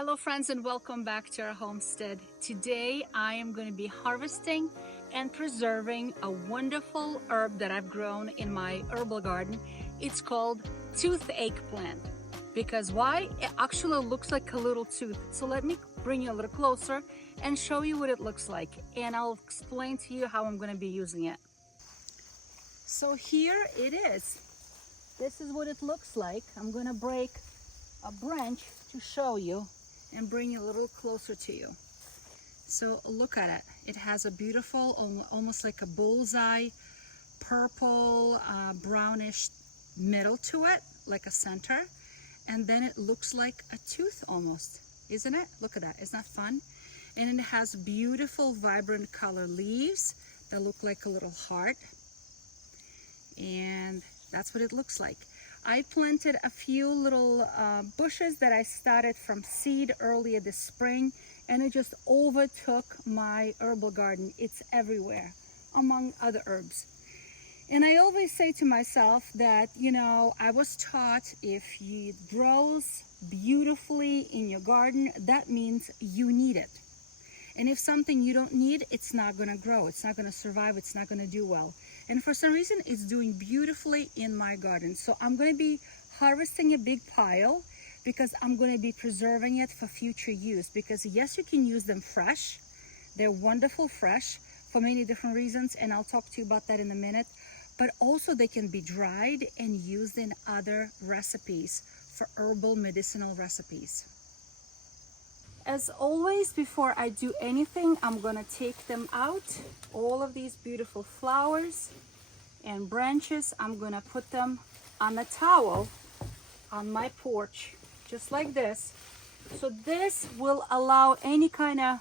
Hello friends and welcome back to our homestead. Today I am going to be harvesting and preserving a wonderful herb that I've grown in my herbal garden. It's called toothache plant. Because why? It actually looks like a little tooth. So let me bring you a little closer and show you what it looks like. And I'll explain to you how I'm going to be using it. So here it is. This is what it looks like. I'm going to break a branch to show you and bring it a little closer to you. So look at it. It has a beautiful, almost like a bullseye, purple, brownish middle to it, like a center. And then it looks like a tooth almost, isn't it? Look at that, isn't that fun? And it has beautiful, vibrant color leaves that look like a little heart. And that's what it looks like. I planted a few little bushes that I started from seed earlier this spring, and it just overtook my herbal garden. It's everywhere, among other herbs. And I always say to myself that, you know, I was taught if it grows beautifully in your garden, that means you need it. And if something you don't need, it's not gonna grow, it's not gonna survive, it's not gonna do well. And for some reason, it's doing beautifully in my garden. So I'm gonna be harvesting a big pile because I'm gonna be preserving it for future use. Because yes, you can use them fresh. They're wonderful fresh for many different reasons, and I'll talk to you about that in a minute. But also they can be dried and used in other recipes for herbal medicinal recipes. As always, before I do anything, I'm gonna take them out. All of these beautiful flowers and branches, I'm gonna put them on a towel on my porch, just like this. So this will allow any kind of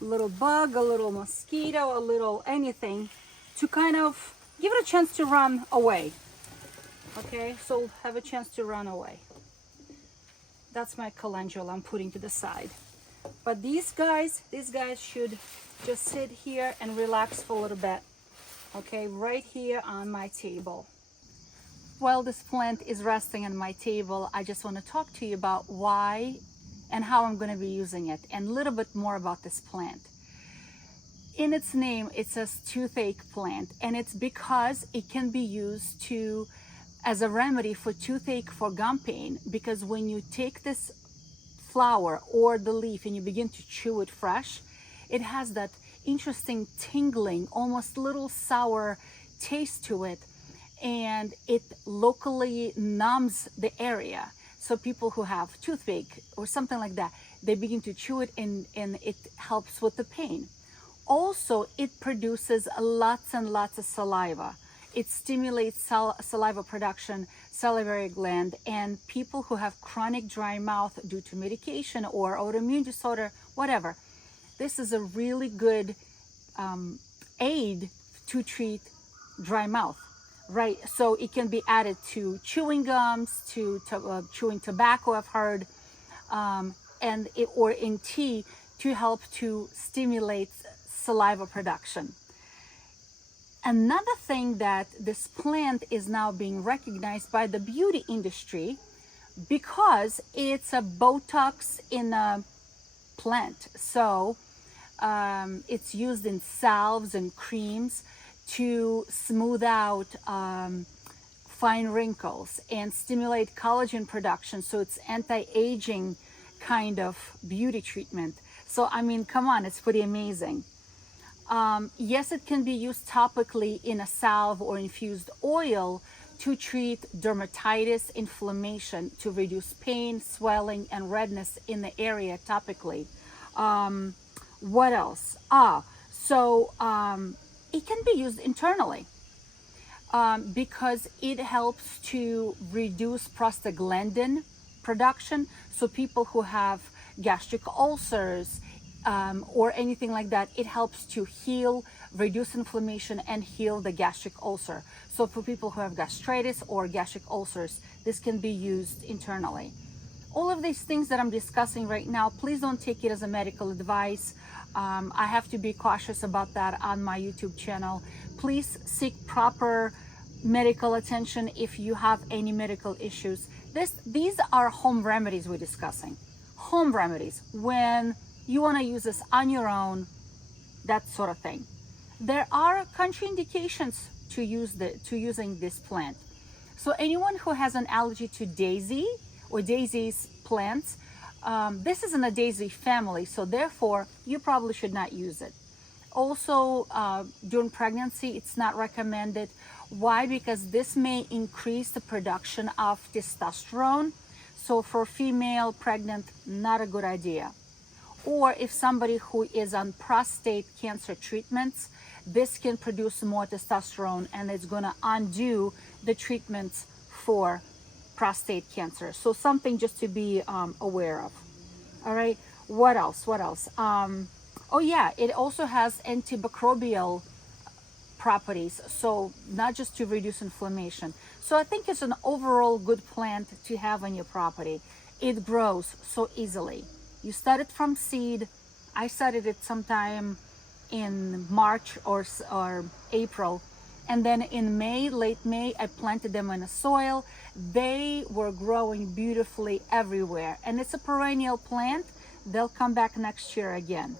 little bug, a little mosquito, a little anything to kind of give it a chance to run away. Okay, so have a chance to run away. That's my calendula I'm putting to the side. But these guys should just sit here and relax for a little bit. Okay, right here on my table. While this plant is resting on my table, I just want to talk to you about why and how I'm going to be using it, and a little bit more about this plant. In its name, it says toothache plant, and it's because it can be used as a remedy for toothache, for gum pain, because when you take this flower or the leaf and you begin to chew it fresh, it has that interesting tingling, almost little sour taste to it, and it locally numbs the area. So people who have toothache or something like that, they begin to chew it and it helps with the pain. Also, it produces lots and lots of saliva. It stimulates saliva production, salivary gland, and people who have chronic dry mouth due to medication or autoimmune disorder, whatever. This is a really good aid to treat dry mouth, right? So it can be added to chewing gums, to chewing tobacco, I've heard, or in tea to help to stimulate saliva production. Another thing that this plant is now being recognized by the beauty industry because it's a Botox in a plant. So it's used in salves and creams to smooth out fine wrinkles and stimulate collagen production. So it's anti-aging kind of beauty treatment. So I mean, come on, it's pretty amazing. Yes, it can be used topically in a salve or infused oil to treat dermatitis, inflammation, to reduce pain, swelling, and redness in the area topically. What else? It can be used internally because it helps to reduce prostaglandin production. So people who have gastric ulcers, or anything like that, it helps to heal, reduce inflammation, and heal the gastric ulcer. So for people who have gastritis or gastric ulcers, this can be used internally. All of these things that I'm discussing right now, please don't take it as a medical advice. I have to be cautious about that on my YouTube channel. Please seek proper medical attention if you have any medical issues. These are home remedies we're discussing. home remedies, when you want to use this on your own, that sort of thing. There are contraindications to using this plant. So anyone who has an allergy to daisy or daisy's plants, this is in a daisy family, so therefore you probably should not use it. Also, during pregnancy, it's not recommended. Why? Because this may increase the production of testosterone. So for female pregnant, not a good idea. Or if somebody who is on prostate cancer treatments, this can produce more testosterone and it's going to undo the treatments for prostate cancer. So something just to be aware of. All right. What else? What else? Oh yeah, it also has antimicrobial properties. So not just to reduce inflammation. So I think it's an overall good plant to have on your property. It grows so easily. You start it from seed. I started it sometime in March or April. And then in May, late May, I planted them in the soil. They were growing beautifully everywhere. And it's a perennial plant. They'll come back next year again.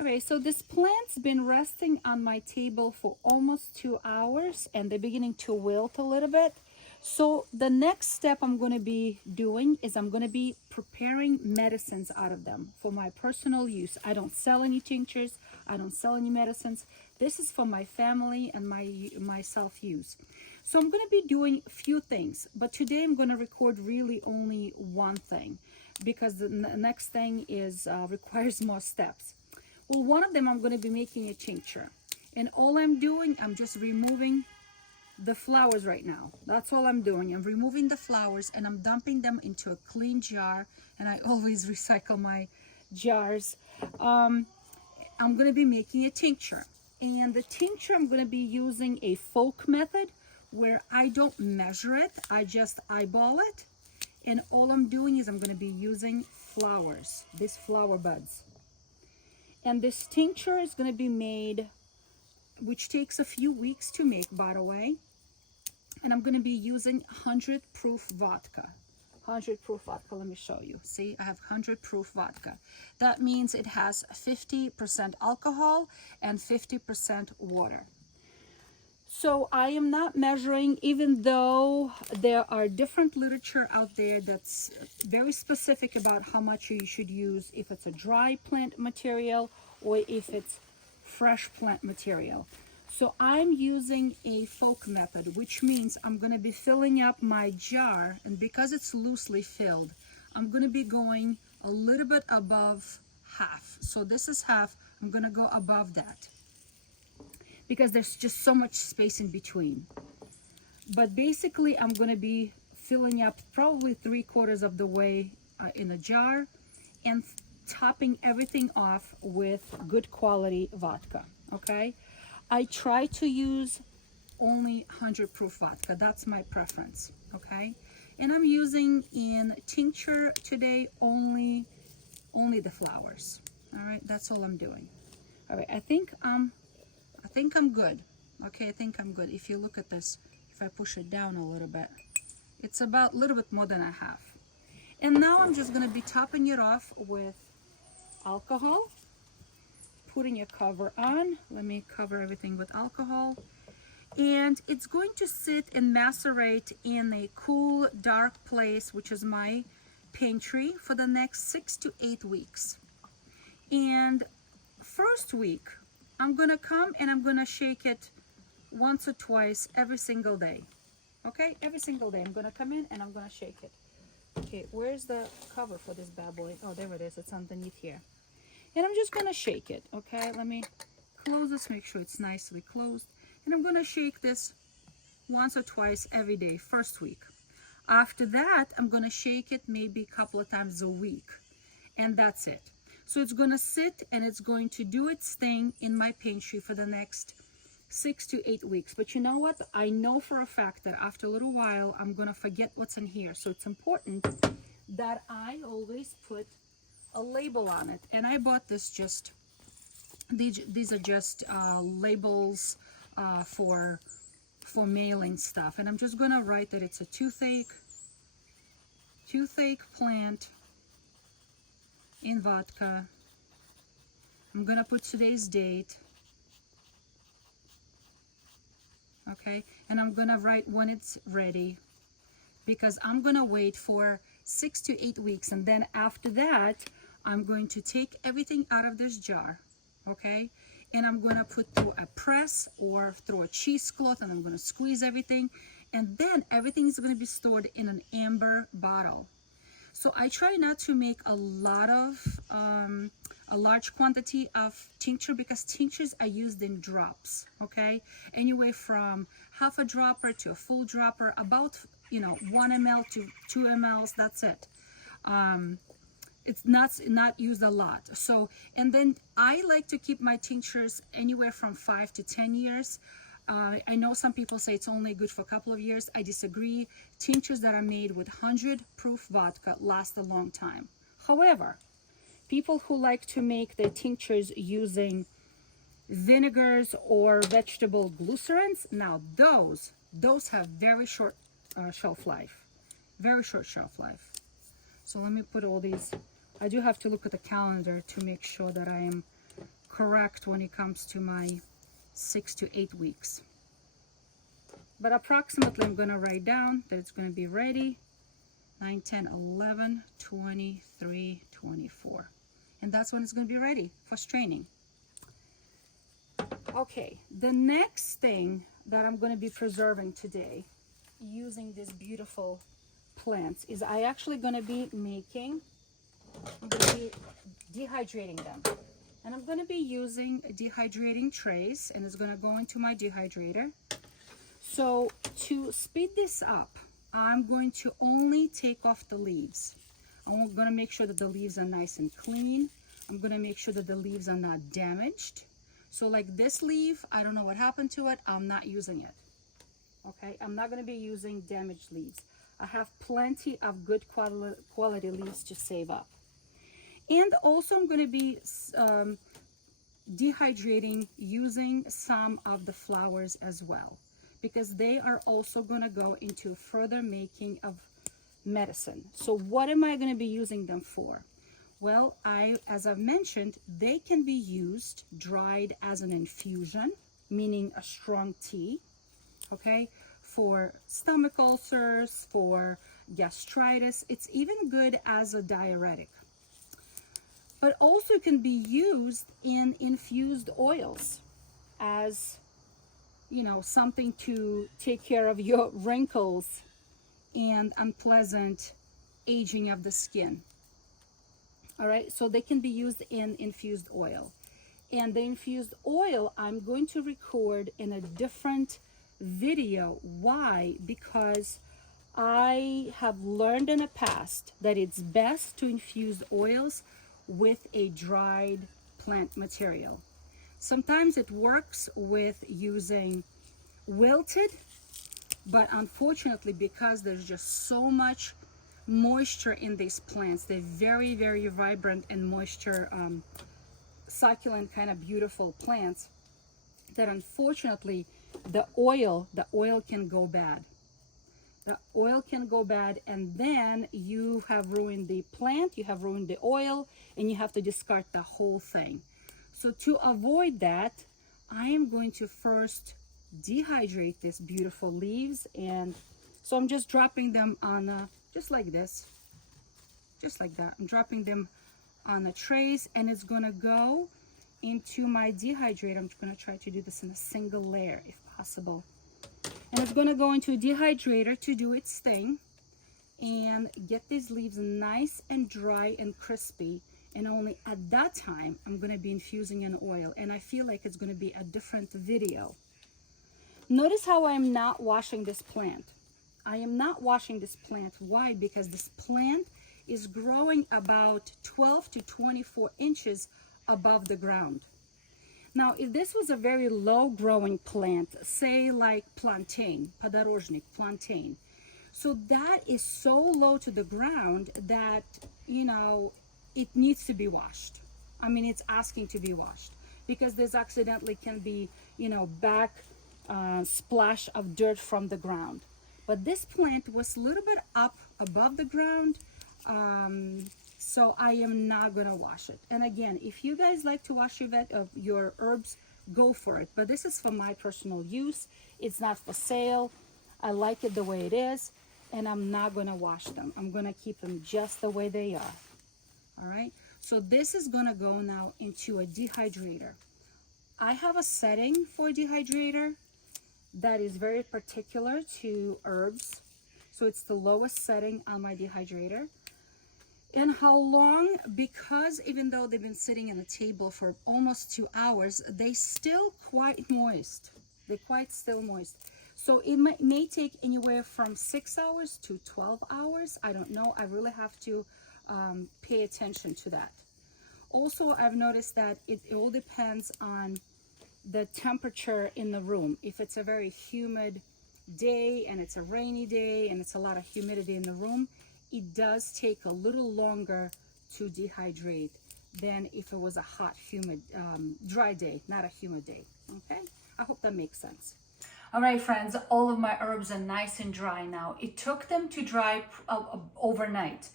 Okay, so this plant's been resting on my table for almost 2 hours and they're beginning to wilt a little bit. So the next step I'm going to be doing is I'm going to be preparing medicines out of them for my personal use. I don't sell any tinctures. I don't sell any medicines. This is for my family and my self-use. So I'm going to be doing a few things, but today I'm going to record really only one thing because the next thing is requires more steps. Well, one of them I'm going to be making a tincture. And all I'm doing, I'm just removing the flowers right now. That's all I'm doing. I'm removing the flowers and I'm dumping them into a clean jar. And I always recycle my jars. I'm going to be making a tincture. And the tincture, I'm going to be using a folk method where I don't measure it. I just eyeball it. And all I'm doing is I'm going to be using flowers, these flower buds. And this tincture is going to be made, which takes a few weeks to make, by the way. And I'm going to be using 100 proof vodka. 100 proof vodka, let me show you. See, I have 100 proof vodka. That means it has 50% alcohol and 50% water. So I am not measuring, even though there are different literature out there that's very specific about how much you should use if it's a dry plant material or if it's fresh plant material. So I'm using a folk method, which means I'm going to be filling up my jar, and because it's loosely filled, I'm going to be going a little bit above half. So this is half, I'm going to go above that, because there's just so much space in between. But basically I'm going to be filling up probably 3/4 of the way in the jar and topping everything off with good quality vodka. Okay, I try to use only 100 proof vodka. That's my preference. Okay, and I'm using in tincture today only the flowers. All right, that's all I'm doing. All right, I think I'm good. Okay, I think I'm good. If you look at this, if I push it down a little bit, it's about a little bit more than a half. And now I'm just going to be topping it off with alcohol, putting a cover on. Let me cover everything with alcohol. And it's going to sit and macerate in a cool, dark place, which is my pantry, for the next 6 to 8 weeks. And first week, I'm going to come and I'm going to shake it once or twice every single day. Okay, every single day. I'm going to come in and I'm going to shake it. Okay, where's the cover for this bad boy? Oh, there it is. It's underneath here. And I'm just going to shake it. Okay, let me close this, make sure it's nicely closed. And I'm going to shake this once or twice every day, first week. After that, I'm going to shake it maybe a couple of times a week. And that's it. So it's going to sit and it's going to do its thing in my pantry for the next 6 to 8 weeks. But you know what? I know for a fact that after a little while, I'm going to forget what's in here. So it's important that I always put a label on it. And I bought this just, these are just labels for mailing stuff. And I'm just going to write that it's a toothache plant in vodka. I'm gonna put today's date, okay? And I'm gonna write when it's ready, because I'm gonna wait for 6 to 8 weeks, and then after that, I'm going to take everything out of this jar, okay? And I'm gonna put through a press or through a cheesecloth, and I'm gonna squeeze everything, and then everything is gonna be stored in an amber bottle. So I try not to make a large quantity of tincture, because tinctures are used in drops, okay? Anywhere from half a dropper to a full dropper, about 1 ml to 2 mLs, that's it. It's not used a lot. So, and then I like to keep my tinctures anywhere from 5 to 10 years. I know some people say it's only good for a couple of years. I disagree. Tinctures that are made with 100 proof vodka last a long time. However, people who like to make their tinctures using vinegars or vegetable glycerins, now those have very short shelf life. Very short shelf life. So let me put all these. I do have to look at the calendar to make sure that I am correct when it comes to my 6 to 8 weeks. But approximately I'm going to write down that it's going to be ready 9, 10, 11, 23, 24. And that's when it's going to be ready for straining. Okay, the next thing that I'm going to be preserving today using these beautiful plants is I'm going to be dehydrating them. And I'm going to be using dehydrating trays, and it's going to go into my dehydrator. So to speed this up, I'm going to only take off the leaves. I'm going to make sure that the leaves are nice and clean. I'm going to make sure that the leaves are not damaged. So like this leaf, I don't know what happened to it. I'm not using it. Okay, I'm not going to be using damaged leaves. I have plenty of good quality leaves to save up. And also I'm going to be dehydrating using some of the flowers as well, because they are also going to go into further making of medicine. So what am I going to be using them for? Well, as I've mentioned, they can be used dried as an infusion, meaning a strong tea, okay, for stomach ulcers, for gastritis. It's even good as a diuretic. But also can be used in infused oils as, something to take care of your wrinkles and unpleasant aging of the skin. All right, so they can be used in infused oil. And the infused oil, I'm going to record in a different video. Why? Because I have learned in the past that it's best to infuse oils with a dried plant material. Sometimes it works with using wilted, but unfortunately, because there's just so much moisture in these plants, they're very, very vibrant and moisture succulent, kind of beautiful plants, that unfortunately the oil can go bad. The oil can go bad, and then you have ruined the plant, you have ruined the oil, and you have to discard the whole thing. So to avoid that, I am going to first dehydrate these beautiful leaves. And so I'm just dropping them on just like this, just like that. I'm dropping them on the trays, and it's going to go into my dehydrator. I'm going to try to do this in a single layer if possible. And it's going to go into a dehydrator to do its thing and get these leaves nice and dry and crispy. And only at that time, I'm going to be infusing in oil. And I feel like it's going to be a different video. Notice how I am not washing this plant. I am not washing this plant. Why? Because this plant is growing about 12 to 24 inches above the ground. Now, if this was a very low growing plant, say like plantain, podorожник, plantain, so that is so low to the ground that, it needs to be washed. I mean, it's asking to be washed, because there's accidentally can be, back splash of dirt from the ground. But this plant was a little bit up above the ground, So I am not gonna wash it. And again, if you guys like to wash your herbs, go for it. But this is for my personal use. It's not for sale. I like it the way it is, and I'm not gonna wash them. I'm gonna keep them just the way they are. All right. So this is gonna go now into a dehydrator. I have a setting for a dehydrator that is very particular to herbs. So it's the lowest setting on my dehydrator. And how long? Because even though they've been sitting on the table for almost 2 hours, they still quite moist. They're quite still moist. So it may take anywhere from 6 hours to 12 hours. I don't know. I really have to pay attention to that. Also, I've noticed that it all depends on the temperature in the room. If it's a very humid day and it's a rainy day and it's a lot of humidity in the room, it does take a little longer to dehydrate than if it was a hot, humid, dry day, not a humid day. Okay, I hope that makes sense. All right, friends, all of my herbs are nice and dry now. It took them to dry overnight,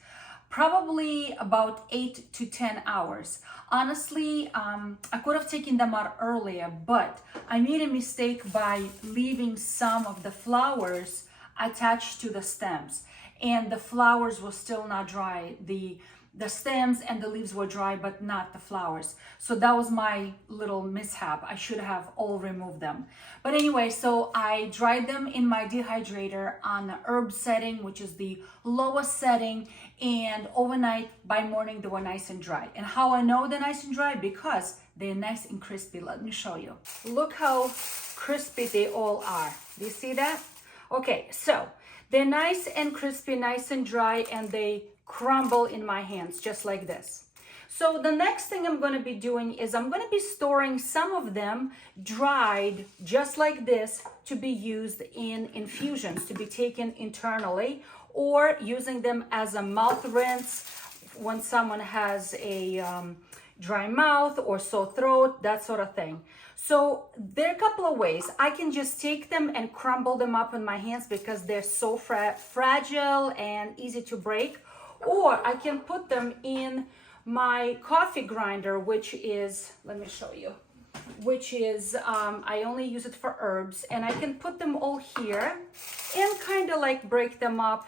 probably about 8 to 10 hours. Honestly, I could have taken them out earlier, but I made a mistake by leaving some of the flowers attached to the stems, and the flowers were still not dry. The stems and the leaves were dry, but not the flowers. So that was my little mishap. I should have all removed them. But anyway, so I dried them in my dehydrator on the herb setting, which is the lowest setting. And overnight, by morning, they were nice and dry. And how I know they're nice and dry? Because they're nice and crispy. Let me show you. Look how crispy they all are. Do you see that? Okay, so they're nice and crispy, nice and dry, and they crumble in my hands just like this. So the next thing I'm going to be doing is I'm going to be storing some of them dried just like this to be used in infusions, to be taken internally, or using them as a mouth rinse when someone has a dry mouth or sore throat, that sort of thing. So there are a couple of ways. I can just take them and crumble them up in my hands because they're so fragile and easy to break. Or I can put them in my coffee grinder, which is, let me show you, which is, I only use it for herbs, and I can put them all here and kind of like break them up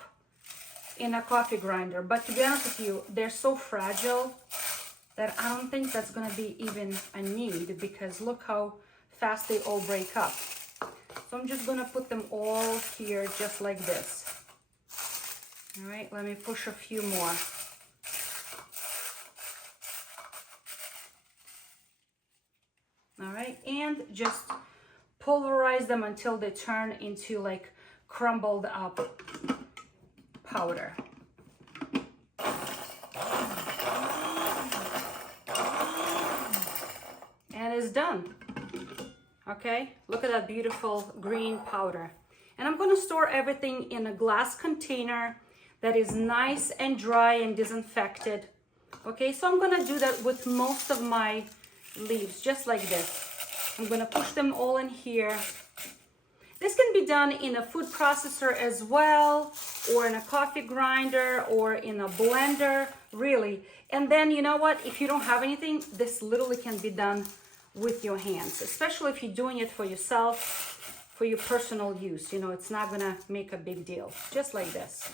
in a coffee grinder. But to be honest with you, they're so fragile that I don't think that's going to be even a need, because look how fast they all break up. So I'm just going to put them all here just like this. All right, let me push a few more. All right, and just pulverize them until they turn into like crumbled up powder. And it's done. Okay, look at that beautiful green powder. And I'm going to store everything in a glass container that is nice and dry and disinfected. Okay, so I'm going to do that with most of my leaves, just like this. I'm going to push them all in here. This can be done in a food processor as well, or in a coffee grinder, or in a blender, really. And then, you know what, if you don't have anything, this literally can be done with your hands, especially if you're doing it for yourself, for your personal use. You know, it's not gonna make a big deal, just like this.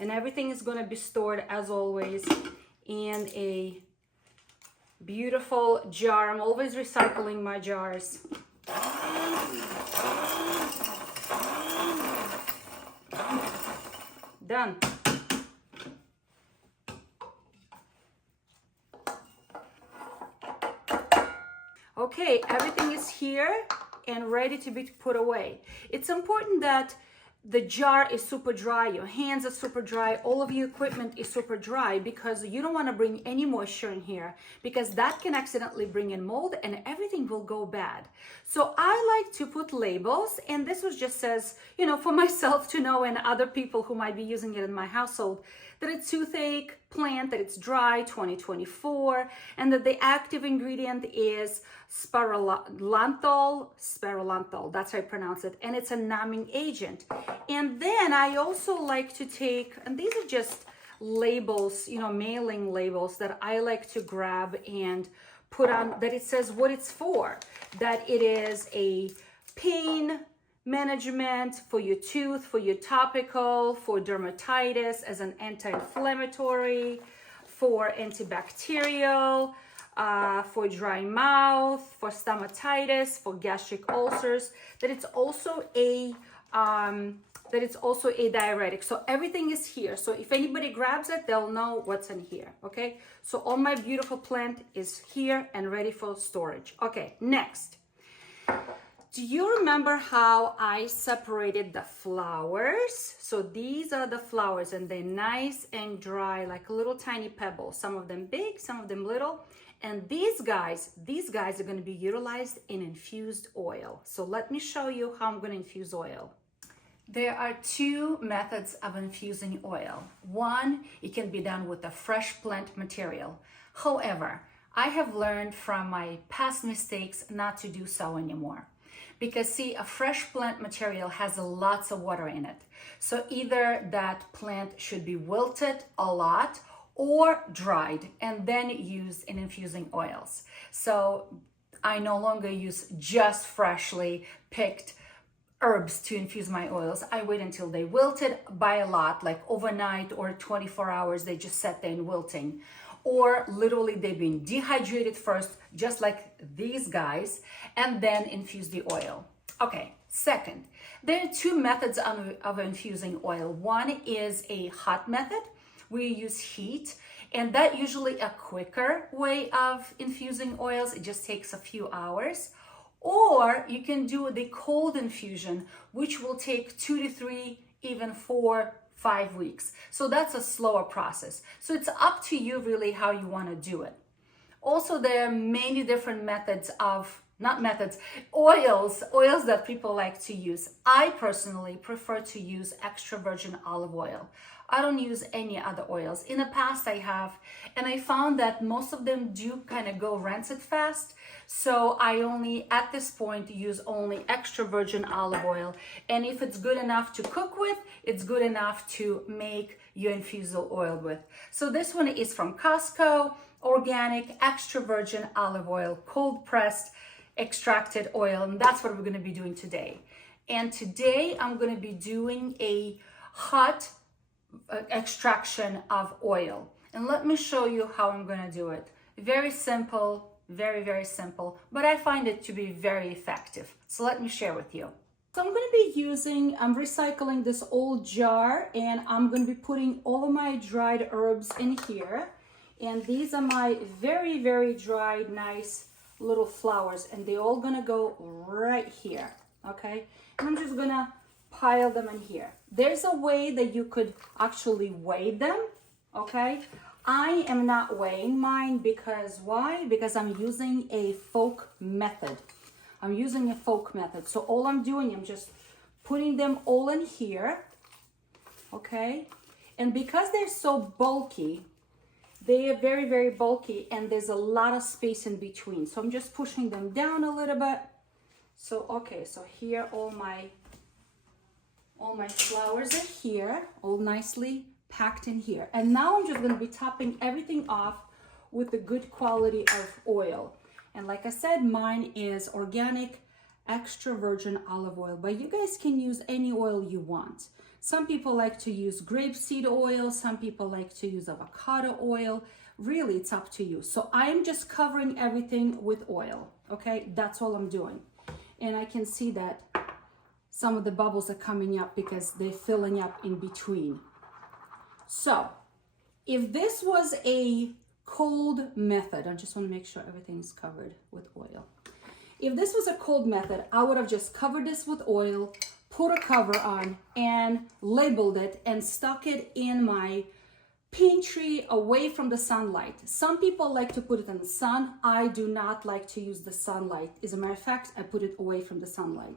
And everything is gonna be stored, as always, in a beautiful jar. I'm always recycling my jars. Done. Okay, everything is here and ready to be put away. It's important that the jar is super dry, your hands are super dry, all of your equipment is super dry, because you don't want to bring any moisture in here, because that can accidentally bring in mold and everything will go bad. So I like to put labels, and this was just says, you know, for myself to know and other people who might be using it in my household, that it's toothache plant, that it's dry 2024, and that the active ingredient is spirolanthol, that's how I pronounce it, and it's a numbing agent. And then I also like to take, and these are just labels, you know, mailing labels that I like to grab and put on, that it says what it's for, that it is a pain management for your tooth, for your topical, for dermatitis, as an anti-inflammatory, for antibacterial, for dry mouth, for stomatitis, for gastric ulcers, that it's also a diuretic. So everything is here. So if anybody grabs it, they'll know what's in here. Okay, so all my beautiful plant is here and ready for storage. Okay, next. Do you remember how I separated the flowers? So these are the flowers, and they're nice and dry, like little tiny pebbles. Some of them big, some of them little. And these guys are going to be utilized in infused oil. So let me show you how I'm going to infuse oil. There are two methods of infusing oil. One, it can be done with a fresh plant material. However, I have learned from my past mistakes not to do so anymore. Because see, a fresh plant material has lots of water in it. So either that plant should be wilted a lot or dried and then used in infusing oils. So I no longer use just freshly picked herbs to infuse my oils. I wait until they wilted by a lot, like overnight or 24 hours, they just sat there in wilting. Or literally they've been dehydrated first, just like these guys, and then infuse the oil. Okay, second, there are two methods of infusing oil. One is a hot method. We use heat, and that usually a quicker way of infusing oils. It just takes a few hours. Or you can do the cold infusion, which will take 2 to 3, even 4, 5 weeks. So that's a slower process. So it's up to you really how you want to do it. Also, there are many different methods of, oils that people like to use. I personally prefer to use extra virgin olive oil. I don't use any other oils. In the past I have, and I found that most of them do kind of go rancid fast. So I only, at this point, use only extra virgin olive oil. And if it's good enough to cook with, it's good enough to make your infusal oil with. So this one is from Costco, organic, extra virgin olive oil, cold pressed, extracted oil. And that's what we're going to be doing today. And today I'm going to be doing a hot extraction of oil. And let me show you how I'm going to do it. Very simple, very, very simple, but I find it to be very effective. So let me share with you. So I'm going to be I'm recycling this old jar, and I'm going to be putting all of my dried herbs in here. And these are my very, very dried, nice little flowers, and they're all going to go right here. Okay. And I'm just going to pile them in here. There's a way that you could actually weigh them. Okay. I am not weighing mine because why? Because I'm using a folk method. I'm using a folk method. So all I'm doing, I'm just putting them all in here. Okay. And because they're so bulky, they are very, very bulky, and there's a lot of space in between. So I'm just pushing them down a little bit. So, okay. So here, all my flowers are here, all nicely packed in here. And now I'm just going to be topping everything off with a good quality of oil. And like I said, mine is organic extra virgin olive oil, but you guys can use any oil you want. Some people like to use grapeseed oil, some people like to use avocado oil. Really, it's up to you. So I'm just covering everything with oil. Okay, that's all I'm doing. And I can see that some of the bubbles are coming up because they're filling up in between. So if this was a cold method, I just want to make sure everything's covered with oil. If this was a cold method, I would have just covered this with oil, put a cover on, and labeled it and stuck it in my pantry away from the sunlight. Some people like to put it in the sun. I do not like to use the sunlight. As a matter of fact, I put it away from the sunlight.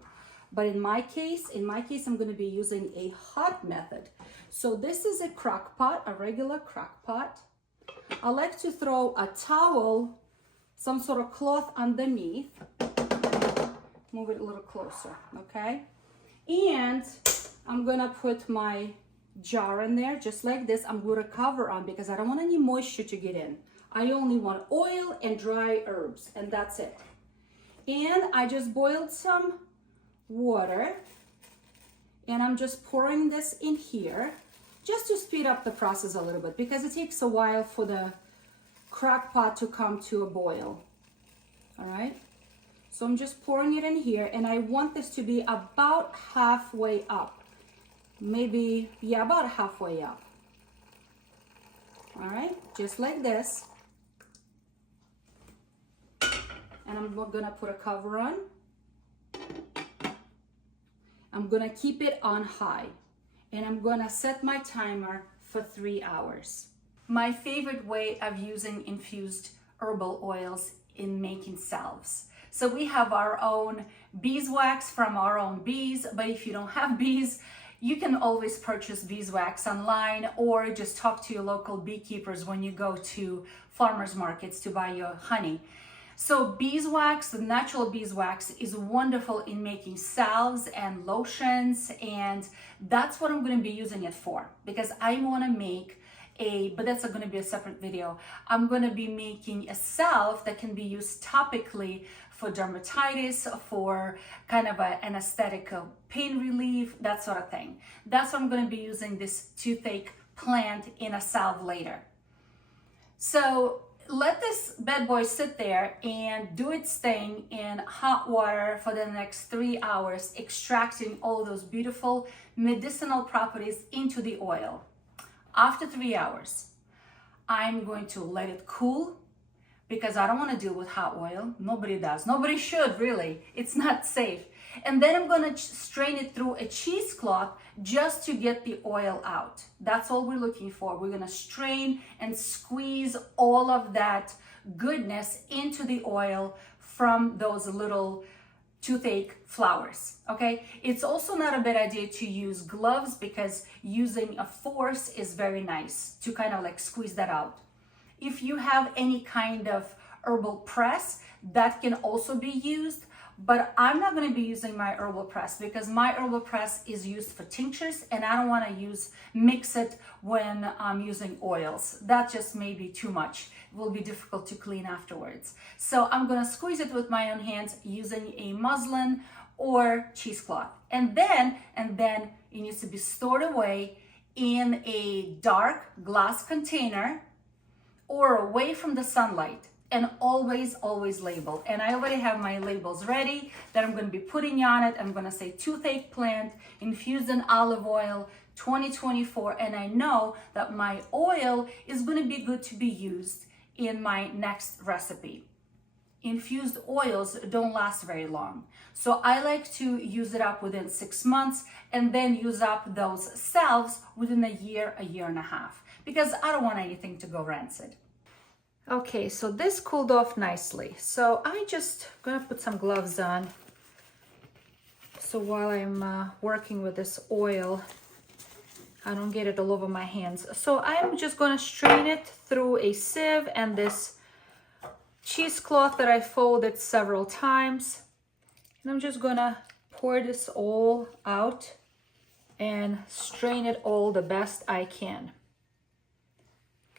But in my case, I'm going to be using a hot method. So this is a crock pot, a regular crock pot. I like to throw a towel, some sort of cloth underneath. Move it a little closer, okay? And I'm going to put my jar in there, just like this. I'm going to cover on because I don't want any moisture to get in. I only want oil and dry herbs, and that's it. And I just boiled some water, and I'm just pouring this in here just to speed up the process a little bit because it takes a while for the crock pot to come to a boil. All right, so I'm just pouring it in here, and I want this to be about halfway up. Maybe, yeah, about halfway up. All right, just like this. And I'm gonna put a cover on. I'm gonna keep it on high, and I'm gonna set my timer for 3 hours. My favorite way of using infused herbal oils in making salves. So we have our own beeswax from our own bees, but if you don't have bees, you can always purchase beeswax online or just talk to your local beekeepers when you go to farmers markets to buy your honey. So beeswax, the natural beeswax, is wonderful in making salves and lotions, and that's what I'm going to be using it for because I want to make but that's going to be a separate video. I'm going to be making a salve that can be used topically for dermatitis, for kind of an anesthetic pain relief, that sort of thing. That's what I'm going to be using this toothache plant in a salve later. So let this bad boy sit there and do its thing in hot water for the next 3 hours, extracting all those beautiful medicinal properties into the oil. After 3 hours, I'm going to let it cool because I don't want to deal with hot oil. Nobody does. Nobody should, really. It's not safe. And then I'm going to strain it through a cheesecloth just to get the oil out. That's all we're looking for. We're going to strain and squeeze all of that goodness into the oil from those little toothache flowers. Okay, it's also not a bad idea to use gloves because using a force is very nice to kind of like squeeze that out. If you have any kind of herbal press, that can also be used, but I'm not going to be using my herbal press because my herbal press is used for tinctures, and I don't want to mix it when I'm using oils. That just may be too much. It will be difficult to clean afterwards. So I'm going to squeeze it with my own hands using a muslin or cheesecloth. And then it needs to be stored away in a dark glass container or away from the sunlight, and always labeled. And I already have my labels ready that I'm going to be putting on it. I'm going to say toothache plant infused in olive oil 2024, and I know that my oil is going to be good to be used in my next recipe. Infused oils don't last very long, so I like to use it up within 6 months and then use up those salves within a year and a half, because I don't want anything to go rancid. Okay, so this cooled off nicely, so I just gonna put some gloves on so while I'm working with this oil I don't get it all over my hands. So I'm just gonna strain it through a sieve and this cheesecloth that I folded several times, and I'm just gonna pour this all out and strain it all the best I can.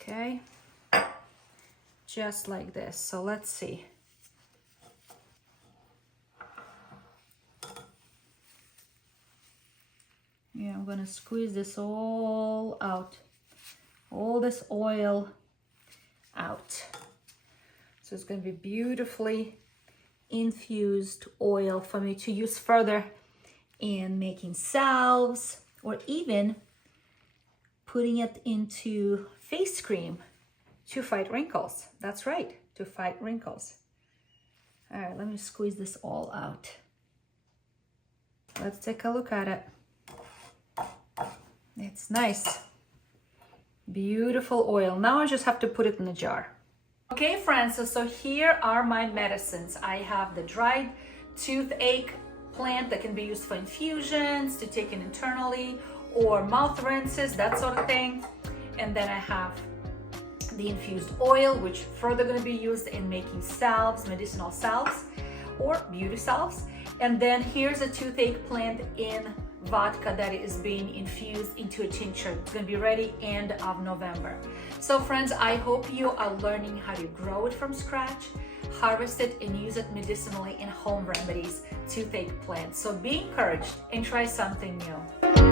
Okay, just like this. So let's see. Yeah, I'm gonna squeeze this all out, all this oil out. So it's gonna be beautifully infused oil for me to use further in making salves, or even putting it into face cream to fight wrinkles. That's right, to fight wrinkles. All right, let me squeeze this all out. Let's take a look at it. It's nice, beautiful oil. Now I just have to put it in a jar. Okay, friends, so here are my medicines. I have the dried toothache plant that can be used for infusions, to take in internally, or mouth rinses, that sort of thing. And then I have the infused oil, which further going to be used in making salves, medicinal salves, or beauty salves. And then here's a toothache plant in vodka that is being infused into a tincture. It's going to be ready end of November. So friends, I hope you are learning how to grow it from scratch, harvest it, and use it medicinally in home remedies, toothache plants. So be encouraged and try something new.